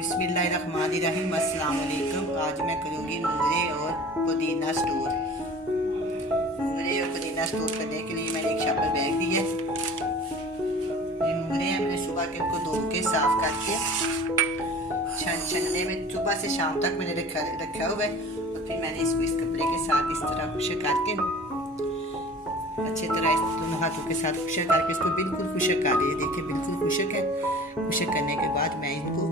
बिस्मिल्लाहिर्रहमानिर्रहीम। अस्सलाम वालेकुम। आज मैं करूँगी मूंगरे और पुदीना स्टोर। मूंगरे और पुदीना स्टोर करने के लिए मैंने एक शॉपर बैग दिया है। ये मूंगरे हैं, मैंने सुबह के इनको धो के साफ करके छन्ने में सुबह से शाम तक मैंने रखा हुआ है। और फिर मैंने इसको इस कपड़े के साथ इस तरह खुशक करके अच्छी तरह इस दोनों हाथों के साथ खुशक करके इसको बिल्कुल खुशक कर दिए। देखिए बिल्कुल खुशक है। खुशक करने के बाद मैं इनको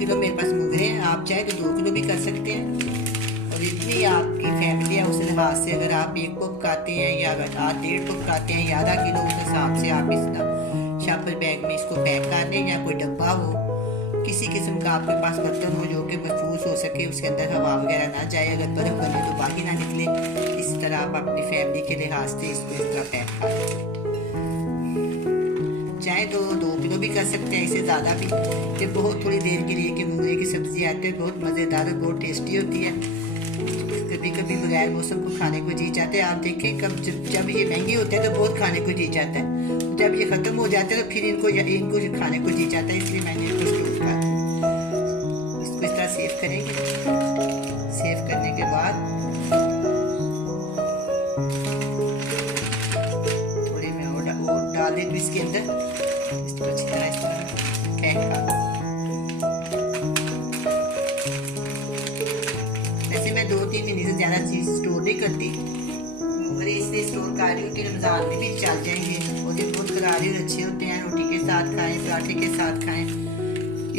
किलो मेरे पास मूंगरे हैं, आप चाहे तो 2 किलो भी कर सकते हैं। और इतनी आपकी फैमिली है उस लिहाज से अगर आप 1 कप खाते हैं या अगर आप 1.5 कप खाते हैं या आधा किलो, उस हिसाब से आप इस शॉपर बैग में इसको पैक कर लें। या कोई डब्बा हो, किसी किस्म का आपके पास बर्तन हो जो कि महफूज हो सके, उसके अंदर हवा वगैरह ना जाए, अगर बर्फ बने तो बाकी ना निकले। इस तरह आप अपनी फैमिली के लिहाज से इसको इस तरह पैक कर लें। चाहे तो 2 किलो भी कर सकते हैं, इससे ज़्यादा भी। ये बहुत थोड़ी देर के लिए कि मूंगरे की सब्ज़ी आती है, बहुत मज़ेदार और बहुत टेस्टी होती है। कभी कभी बगैर मौसम को खाने को जी चाहते हैं। आप देखें जब ये महंगे होते हैं तो बहुत खाने को जी जाता है, जब ये ख़त्म हो जाते हैं तो फिर इनको खाने को जी जाता है। इसलिए मैंने इसको स्टोर कर दिया। इसको इस तरह सेव करेंगे। सेव करने के बाद थोड़ी मैं और डाल देती हूँ इसके अंदर। इसको अच्छी तरह इस तरह पैक कर। वैसे मैं 2-3 महीने से ज़्यादा चीज़ स्टोर नहीं करती, मगर इसलिए स्टोर कर रही हूँ कि रमज़ान में भी चल जाएंगे। और ये बहुत करारे और अच्छे होते हैं, रोटी के साथ खाएं, पराठे के साथ खाएं।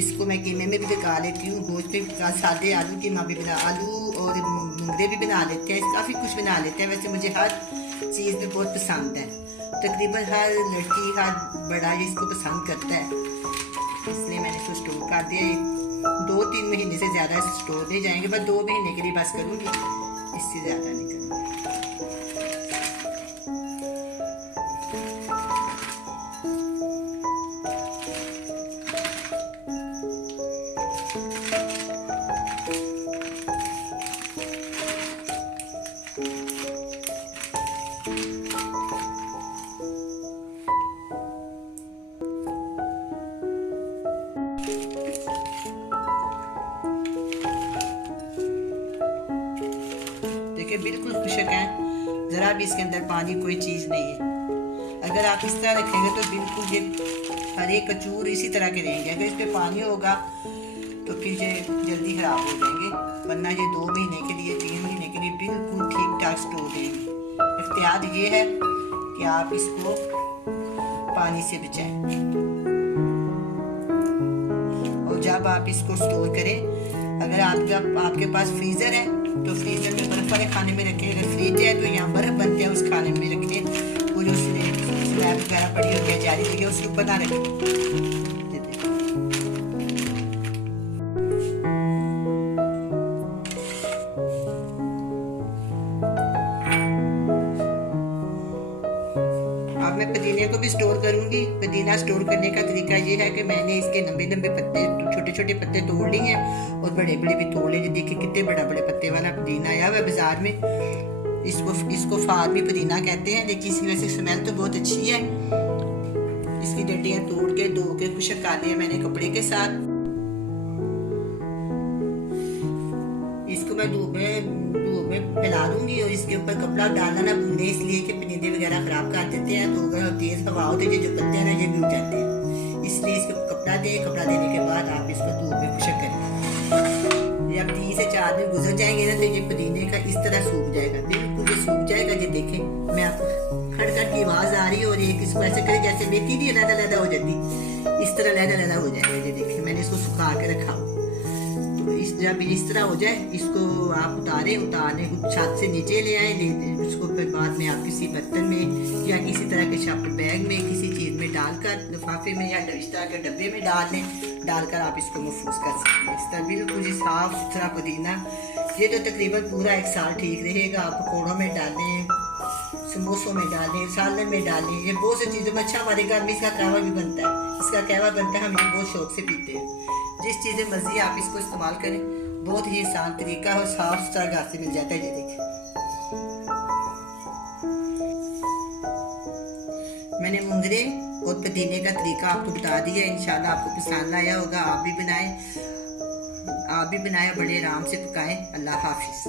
इसको मैं कीमे में भी पका लेती हूँ, गोश्त में सादे आलू कीमा भी आलू और मूंगरे भी बना लेते हैं, काफ़ी कुछ बना लेते हैं। वैसे मुझे हर चीज़ में बहुत पसंद है, तकरीबन हर लड़की हर बड़ा इसको पसंद करता है। इसलिए मैंने इसको स्टोर कर दिया। 2-3 महीने से ज़्यादा स्टोर नहीं जाएंगे, बस 2 महीने के लिए बस करूँगी, इससे ज़्यादा नहीं करूँगी। देखिए बिल्कुल खुशक है, ज़रा भी इसके अंदर पानी कोई चीज़ नहीं है। अगर आप इस तरह रखेंगे तो बिल्कुल ये हरे कचूर इसी तरह के रहेंगे। अगर इस पर पानी होगा तो फिर ये जल्दी ख़राब हो जाएंगे, वरना ये 2 महीने के लिए 3 महीने के लिए बिल्कुल ठीक ठाक स्टोर रहेंगे। इख्तियार ये है कि आप इसको पानी से बचाएं। और जब आप इसको स्टोर करें, अगर आपके पास फ्रीज़र है तो फ्रीज़र में बर्फ़ वाले खाने में रखें। अगर फ्रिज है तो यहाँ बर्फ़ बनते हैं उस खाने में रखें। और उसमें स्लैब वगैरह पड़ी होती है जारी जगह, उसके ऊपर ना रखें। अब मैं पुदीने को भी स्टोर करूंगी। पुदीना स्टोर करने का तरीका ये है कि मैंने इसके लंबे लंबे पत्ते, छोटे छोटे पत्ते तोड़ लिए हैं और बड़े बड़े भी तोड़ लिए। देखिए कितने बड़े बड़े पत्ते वाला पुदीना आया हुआ है बाजार में। इसको फार्मी पुदीना कहते हैं, लेकिन इसकी वजह से स्मेल तो बहुत अच्छी है। इसकी डंडियाँ तोड़ के धो के खुशक कर लिया मैंने कपड़े के साथ। इसको मैं धूप में फैला दूंगी और इसके ऊपर कपड़ा डालना ना भूलें, इसलिए कि परिंदे वगैरह खराब कर देते हैं। तो अगर तेज हवा होती है जो पत्ते हैं ना ये भी जाते हैं, इसलिए इसको कपड़ा दें। कपड़ा देने के बाद आप इसको धूप में खुशक करें। जब 3 से 4 दिन गुजर जाएंगे ना तो ये पुदीने का इस तरह सूख जाएगा, बिल्कुल ये सूख जाएगा। ये देखें मैं आपको खड़ की आवाज़ आ रही है। और एक इसको ऐसे करें जैसे मेथी भी लहदा हो जाती, इस तरह लहदा हो जाएगा। ये देखें मैंने इसको सुखा के रखा। जब इस तरह हो जाए इसको आप उतारने छत से नीचे ले आए। उसको फिर बाद में आप किसी बर्तन में या किसी तरह के शॉपर बैग में किसी चीज़ में डालकर, लिफाफे में या इस तरह के डब्बे में डालकर आप इसको महफूज कर सकते हैं। इस तरह बिल्कुल साफ सुथरा पुदीना। ये तो तकरीबन पूरा 1 साल ठीक रहेगा। आप पकौड़ों में डालें, समोसों में डालें, सालन में डालें, ये बहुत सी चीज़ों में। अच्छा हमारे घर में इसका कहवा भी बनता है, इसका कहवा बनता है, हम ये बहुत शौक से पीते हैं। जिस चीज़ें मर्जी आप इसको इस्तेमाल करें, बहुत ही आसान तरीका है और साफ सुथरा घर से मिल जाता है। ये देखिए मैंने मुंगरे और पुदीने का तरीका आपको बता दिया। इंशाल्लाह आपको पसंद आया होगा। आप भी बनाएं, बड़े आराम से पकाएं। अल्लाह हाफिज़।